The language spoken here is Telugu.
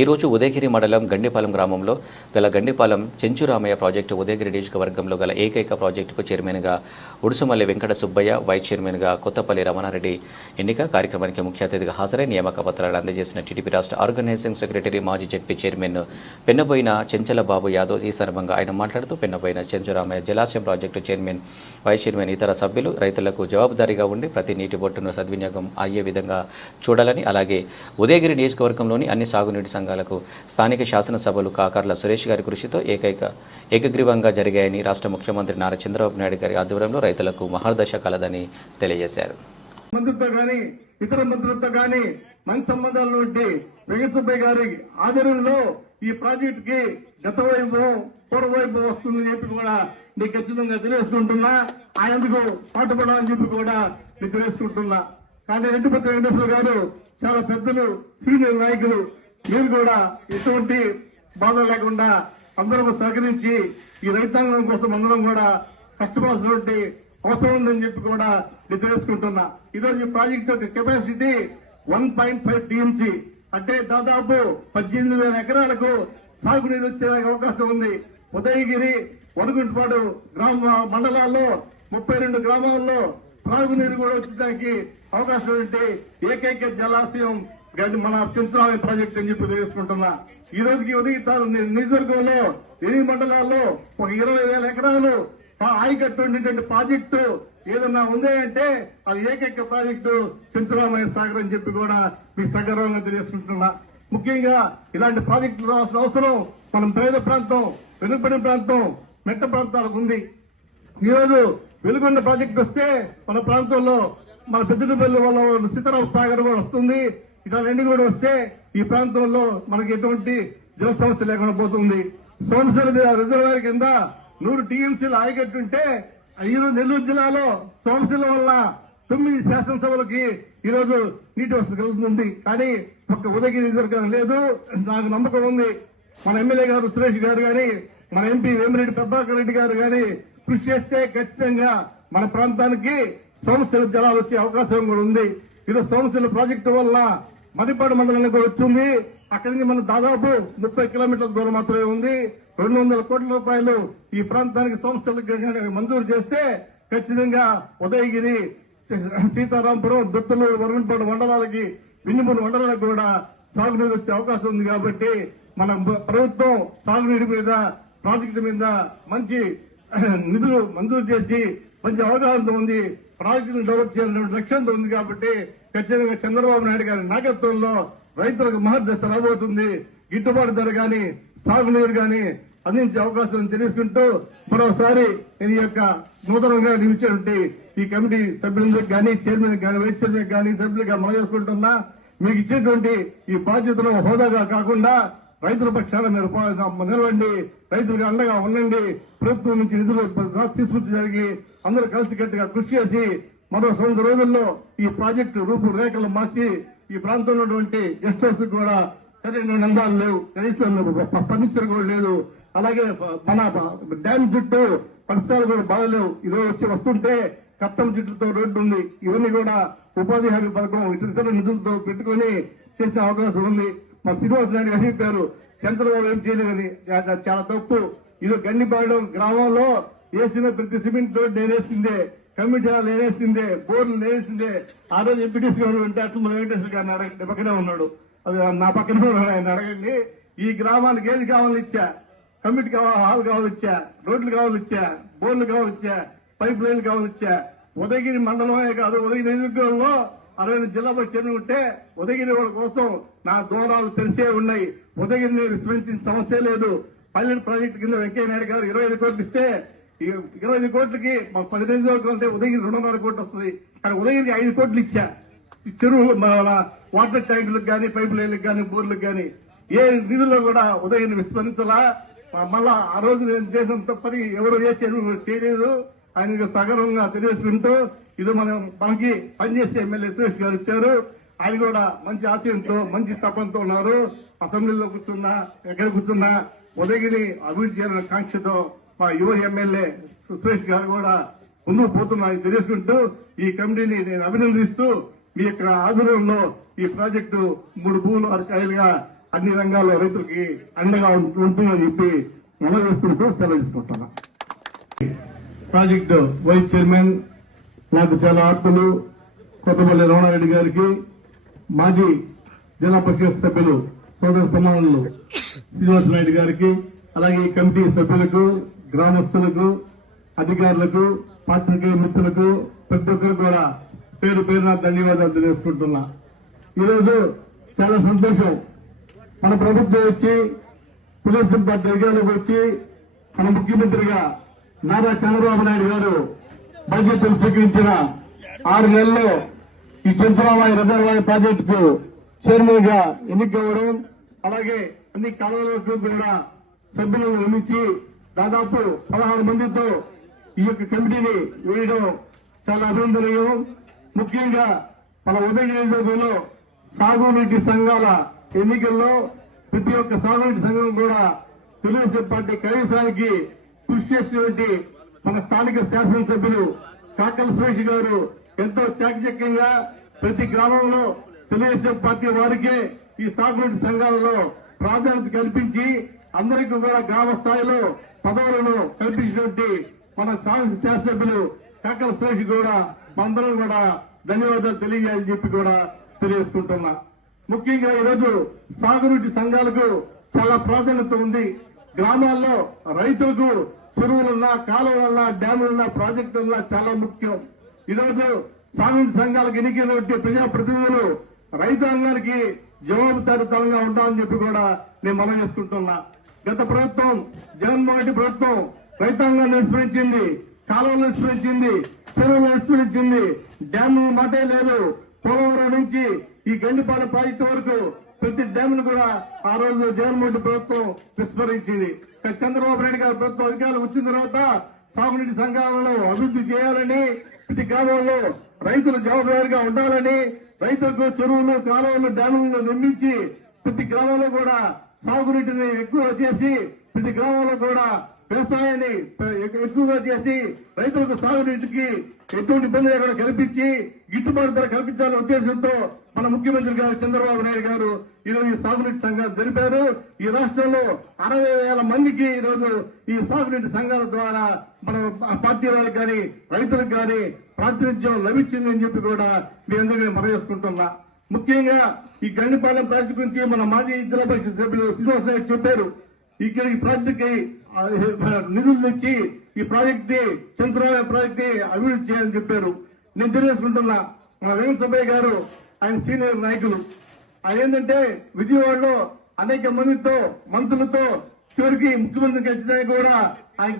ఈరోజు ఉదయగిరి మండలం గండిపాలెం గ్రామంలో గల గండిపాలెం చెంచురామయ్య ప్రాజెక్టు ఉదయగిరి నియోజకవర్గంలో గల ఏకైక ప్రాజెక్టుకు చైర్మన్గా ఉడుసుమల్లి వెంకట సుబ్బయ్య, వైస్ చైర్మన్గా కొత్తపల్లి రమణారెడ్డి ఎన్నిక. కార్యక్రమానికి ముఖ్య అతిథిగా హాజరై నియామక పత్రాలు అందజేసిన టీడీపీ రాష్ట్ర ఆర్గనైజింగ్ సెక్రటరీ, మాజీ జెడ్పీ చైర్మన్ పెన్నబోయిన చెంచల బాబు యాదవ్. ఈ సందర్భంగా ఆయన మాట్లాడుతూ పెన్నబోయిన చెంచురామయ్య జలాశయం ప్రాజెక్టు చైర్మన్, వైస్ చైర్మన్, ఇతర సభ్యులు రైతులకు జవాబుదారీగా ఉండి ప్రతి నీటి బొట్టును సద్వినియోగం అయ్యే విధంగా చూడాలని, అలాగే ఉదయగిరి నియోజకవర్గంలోని అన్ని సాగునీటి సంఘాలకు స్థానిక శాసనసభలు కాకర్ల సురేష్ గారి కృషితో ఏకగ్రీవంగా జరిగాయని, రాష్ట్ర ముఖ్యమంత్రి నారా చంద్రబాబు నాయుడు గారి ఆధ్వర్యంలో రైతులకు మహర్దశ కలదని తెలియజేశారు. ఇతర మంత్రులతో కానీ మంచి సంబంధాలు ఉంటే వెంకట సుబ్బయ్య గారి ఆధ్వర్యంలో ఈ ప్రాజెక్ట్ కి గత వైపు పూర్వవైపు వస్తుందని చెప్పి కూడా నీకు ఖచ్చితంగా తెలియజేసుకుంటున్నా. ఆయనకు పాటుపడాలని చెప్పి కూడా నీకు తెలియజేసుకుంటున్నా. కానీ రెడ్డిపతి వెంకటేశ్వర గారు చాలా పెద్దలు, సీనియర్ నాయకులు. మీరు కూడా ఎటువంటి బాధ లేకుండా అందరం సహకరించి ఈ రైతాంగం కోసం అందరం కూడా కష్టపడాల్సినటువంటి అవసరం ఉందని చెప్పి కూడా నేను తెలుసుకుంటున్నా. ఈరోజు ఈ ప్రాజెక్టు యొక్క కెపాసిటీ 1.5 టీఎంసీ అంటే దాదాపు 18,000 ఎకరాలకు సాగునీరు వచ్చే అవకాశం ఉంది. ఉదయగిరి, వనగుంటపాడు మండలాల్లో 32 గ్రామాల్లో త్రాగునీరు కూడా వచ్చేదానికి అవకాశం ఉంటే ఏకైక జలాశయం మన చెంచురామయ్య ప్రాజెక్ట్ అని చెప్పి తెలుసుకుంటున్నా. ఈ రోజుకి ఉదయం నియోజకవర్గంలో 8 మండలాల్లో ఒక 20,000 ఎకరాలు ఆయకట్టు ఉండేటువంటి ప్రాజెక్టు ఏదన్నా ఉంది అంటే అది ఏకైక ప్రాజెక్టు చెంచురామయ్య సాగర్ అని చెప్పి కూడా మీకు సగర్వంగా తెలియజేసుకుంటున్నా. ముఖ్యంగా ఇలాంటి ప్రాజెక్టులు రావాల్సిన అవసరం మనం పేద ప్రాంతం, వెనుకబడిన ప్రాంతం, మెట్ట ప్రాంతాలకు ఉంది. ఈరోజు వెలుగొండ ప్రాజెక్టు వస్తే మన ప్రాంతంలో మన పెద్దపల్లి వల్ల సీతారామ సాగర్ కూడా వస్తుంది. ఇట్లాంటి కూడా వస్తే ఈ ప్రాంతంలో మనకి ఎటువంటి జల సమస్య లేకుండా పోతుంది. సోమశిల రిజర్వాయర్ కింద 100 టీఎంసీలు ఆయకట్టుంటే ఈరోజు నెల్లూరు జిల్లాలో సోమశిల వల్ల 9 శాసనసభలకి ఈరోజు నీటి వసతి కలుగుతుంది. కానీ ఒక్క ఉదయగిరి నియోజకవర్గం లేదు. నాకు నమ్మకం ఉంది మన ఎమ్మెల్యే గారు సురేష్ గారు గాని, మన ఎంపీ వేమిరెడ్డి ప్రభాకర్ రెడ్డి గారు గాని కృషి చేస్తే ఖచ్చితంగా మన ప్రాంతానికి సోమశిల జలాలు వచ్చే అవకాశం కూడా ఉంది. ఈరోజు సోమశిల ప్రాజెక్టు వల్ల మణిపాడు మండలానికి కూడా వచ్చింది. అక్కడి నుంచి మనం దాదాపు 30 కిలోమీటర్ల దూరం మాత్రమే ఉంది. 200 కోట్ల రూపాయలు ఈ ప్రాంతానికి సంస్థలకు మంజూరు చేస్తే ఖచ్చితంగా ఉదయగిరి, సీతారాంపురం, దుత్తలూరు, వరంగపాడు మండలాలకి, విన్నిమూరు మండలాలకు కూడా సాగునీరు వచ్చే అవకాశం ఉంది. కాబట్టి మన ప్రభుత్వం సాగునీరు మీద, ప్రాజెక్టు మీద మంచి నిధులు మంజూరు చేసి మంచి అవగాహనతో ఉంది, ప్రాజెక్టును డెవలప్ చేయాలనే లక్ష్యంతో ఉంది. కాబట్టి ఖచ్చితంగా చంద్రబాబు నాయుడు గారి నాయకత్వంలో రైతులకు మహర్దశ రాబోతుంది. గిట్టుబాటు ధర గాని, సాగునీరు గాని అందించే అవకాశం తెలుసుకుంటూ మరోసారి ఈ యొక్క నూతనంగా నియమించినటువంటి ఈ కమిటీ సభ్యులందరికీ కానీ, చైర్మన్ కానీ, వైస్ చైర్మన్ కానీ, సభ్యులుగా మనం చేసుకుంటున్నా. మీకు ఇచ్చేటువంటి ఈ బాధ్యతను హోదాగా కాకుండా రైతుల పక్షాన మీరు నిలవండి, రైతులకు అండగా ఉండండి. ప్రభుత్వం నుంచి నిధులు తీసుకొచ్చేసరికి అందరూ కలిసికట్టుగా కృషి చేసి మరో 2 రోజుల్లో ఈ ప్రాజెక్టు రూపురేఖలు మార్చి ఈ ప్రాంతంలో ఉన్నటువంటి గెస్ట్ హౌస్ కూడా సరైన నందాలు లేవు, కనీసం ఫర్నిచర్ కూడా లేదు. అలాగే మన డ్యామ్ చుట్టూ పరిసరాలు కూడా బాగలేవు. ఈరోజు వస్తుంటే కట్టం చుట్టూతో రోడ్డు ఉంది. ఇవన్నీ కూడా ఉపాధి హామీ పథకం ఇతర నిధులతో పెట్టుకుని చేసిన అవకాశం ఉంది. మన శ్రీనివాస నాయుడు గారు చెప్పారు చంద్రబాబు ఏం చేయలేదని. చాలా తప్పు. ఇది గండిపాలెం గ్రామంలో వేసిన ప్రతి సిమెంట్ రోడ్డు నేనేసిందే, కమిటీ హాల్ నేనేసిందే, బోర్లు నేనేసిందే. ఆ రోజు ఎంపీటీసీ గవర్నమెంట్ వెంకటేశ్వర గారిని అడగండి, పక్కనే ఉన్నాడు, అది నా పక్కనే ఆయన అడగండి. ఈ గ్రామానికి ఏది కావాలని ఇచ్చా, కమిటీ హాల్ కావాలి ఇచ్చా, రోడ్లు కావాలి ఇచ్చా, బోర్లు కావాలి ఇచ్చా, పైప్ లైన్లు కావాలి ఇచ్చా. ఉదయగిరి మండలమే కాదు, ఉదయగిరి నియోజకవర్గంలో 60 జిల్లా పరిషత్లు ఉంటే ఉదయగిరి వాళ్ళ కోసం నా దూరాలు తెలిసే ఉన్నాయి. ఉదయగిరిని విస్మరించిన సమస్య లేదు. పైలట్ ప్రాజెక్టు కింద వెంకయ్య నాయుడు గారు 25 కోట్లు ఇస్తే 25 కోట్లకి 10 నియోజకవర్గం అంటే ఉదయగిరి 2.5 కోట్లు వస్తుంది. కానీ ఉదయగిరికి 5 కోట్లు ఇచ్చా. చెరువు, మన వాటర్ ట్యాంకులకు కానీ, పైప్ లైన్లకు కానీ, బోర్లకు కానీ ఏ నిధుల్లో కూడా ఉదయగిరిని విస్మరించాలా. మళ్ళా ఆ రోజు నేను చేసిన తప్పని ఎవరు ఏ చెరువు చేయలేదు. ఆయన సగర్వంగా తెలియజేసుకుంటూ ఇది మనకి పనిచేసే ఎమ్మెల్యే సురేష్ గారు ఇచ్చారు. ఆయన కూడా మంచి ఆశయంతో, మంచి తపంతో ఉన్నారు. అసెంబ్లీలో కూర్చున్నా, ఎక్కడ కూర్చున్నా ఉదయగిరి అభివృద్ధి చేయాలనే కాంక్షతో మా యువ ఎమ్మెల్యే సురేష్ గారు కూడా ముందుకు పోతున్నారని తెలియజేసుకుంటూ ఈ కమిటీని నేను అభినందిస్తూ మీ యొక్క ఆధ్వర్యంలో ఈ ప్రాజెక్టు 3 భూములు అరకాయలుగా అన్ని రంగాల్లో రైతులకి అండగా ఉంటుందని చెప్పి మనం చేసుకుంటూ సెలవు తీసుకుంటున్నా. ప్రాజెక్టు వైస్ చైర్మన్ నాకు చాలా ఆత్మలు కొత్తపల్లి రమణారెడ్డి గారికి, మాజీ జిల్లా పరిషత్ సభ్యులు సోదర సమానులు శ్రీనివాసరెడ్డి గారికి, అలాగే ఈ కమిటీ సభ్యులకు, గ్రామస్తులకు, అధికారులకు, పాత్రికేయ మిత్రులకు ప్రతి ఒక్కరు కూడా పేరు పేరున ధన్యవాదాలు తెలియజేసుకుంటున్నా. ఈరోజు చాలా సంతోషం. మన ప్రభుత్వం వచ్చి తెలుగుదేశం పార్టీ అధికారంలోకి వచ్చి మన ముఖ్యమంత్రిగా నారా చంద్రబాబు నాయుడు గారు బాధ్యతలు స్వీకరించిన 6 నెలల్లో ఈ చెంచురామాయి రిజర్వాయర్ ప్రాజెక్టుకు చైర్మన్ గా ఎన్నికవడం, అలాగే అన్ని కాలువలకు కూడా సభ్యులను నియమించి దాదాపు 16 మందితో ఈ యొక్క కమిటీని వేయడం చాలా అభినందనీయం. ముఖ్యంగా మన ఉదయ నియోజకవర్గంలో సాగునీటి సంఘాల ఎన్నికల్లో ప్రతి ఒక్క సాగునీటి సంఘం కూడా తెలుగుదేశం పార్టీ కైవసానికి కృషి చేసినటువంటి మన స్థానిక శాసనసభ్యులు కాకల సురేష్ గారు ఎంతో చాకచక్యంగా ప్రతి గ్రామంలో తెలుగుదేశం పార్టీ వారికే ఈ సాగునీటి సంఘాలలో ప్రాధాన్యత కల్పించి అందరికీ కూడా గ్రామ స్థాయిలో పదవులను కల్పించినటువంటి మన శాసనసభ్యులు కాకల సురేష్ కూడా మనందరం కూడా ధన్యవాదాలు తెలియజేయాలని చెప్పి కూడా తెలియజేసుకుంటున్నా. ముఖ్యంగా ఈరోజు సాగునీటి సంఘాలకు చాలా ప్రాధాన్యత ఉంది. గ్రామాల్లో రైతులకు చెరువులన్నా, కాలువలన్నా, డ్యాములన్నా, ప్రాజెక్టులన్నా చాలా ముఖ్యం. ఈరోజు సాగునీటి సంఘాలకు ఎన్నికైనటువంటి ప్రజాప్రతినిధులు రైతాంగానికి జవాబుదారీతనంగా ఉండాలని చెప్పి కూడా నేను మనం చేసుకుంటున్నా. గత ప్రభుత్వం జగన్మోహన్ రెడ్డి ప్రభుత్వం రైతాంగాన్ని విస్మరించింది, కాలువలను విస్మరించింది, చెరువులను విస్మరించింది, డ్యాము మాటే లేదు. పోలవరం నుంచి ఈ గండిపాలెం ప్రాజెక్టు వరకు ప్రతి డ్యామును కూడా ఆ రోజు జగన్మోహన్ రెడ్డి ప్రభుత్వం విస్మరించింది. చంద్రబాబు నాయుడు గారి ప్రభుత్వం అధికారులు వచ్చిన తర్వాత సాగునీటి సంఘాలను అభివృద్ధి చేయాలని, ప్రతి గ్రామంలో రైతులు జవాబుదారీగా ఉండాలని, రైతులకు చెరువులు, కాలువలు, డ్యాములను నిర్మించి ప్రతి గ్రామంలో కూడా సాగునీటిని ఎక్కువ చేసి, ప్రతి గ్రామంలో కూడా వ్యవసాయాన్ని ఎక్కువగా చేసి రైతులకు సాగునీటికి ఎటువంటి ఇబ్బంది లేకుండా కల్పించి గిట్టుబాటు ధర కల్పించాలనే ఉద్దేశంతో మన ముఖ్యమంత్రి గారు చంద్రబాబు నాయుడు గారు ఈరోజు ఈ సాగునీటి సంఘాలు జరిపారు. ఈ రాష్ట్రంలో 60,000 మందికి ఈరోజు ఈ సాగునీటి సంఘాల ద్వారా మన పార్టీ వారికి కానీ రైతులకు కానీ ప్రాతినిధ్యం లభించిందని చెప్పి కూడా మీ అందరికీ మనం చేసుకుంటున్నా. ముఖ్యంగా ఈ గండిపాలెం ప్రాజెక్టు గురించి మన మాజీ జిల్లా పరిషత్ సభ్యులు శ్రీనివాసరెడ్డి చెప్పారు. ఇక్కడ ఈ ప్రాజెక్టుకి నిధులు తెచ్చి ఈ ప్రాజెక్ట్ ని చంద్రబాబు ప్రాజెక్ట్ ని అభివృద్ధి చేయాలని చెప్పారు. నేను తెలియజేసుకుంటున్నా, మన వెంకట సుబ్బయ్య గారు ఆయన సీనియర్ నాయకులు. ఆయన ఏంటంటే విజయవాడలో అనేక మందితో మంత్రులతో చివరికి ముఖ్యమంత్రి ఖచ్చితంగా కూడా ఆయన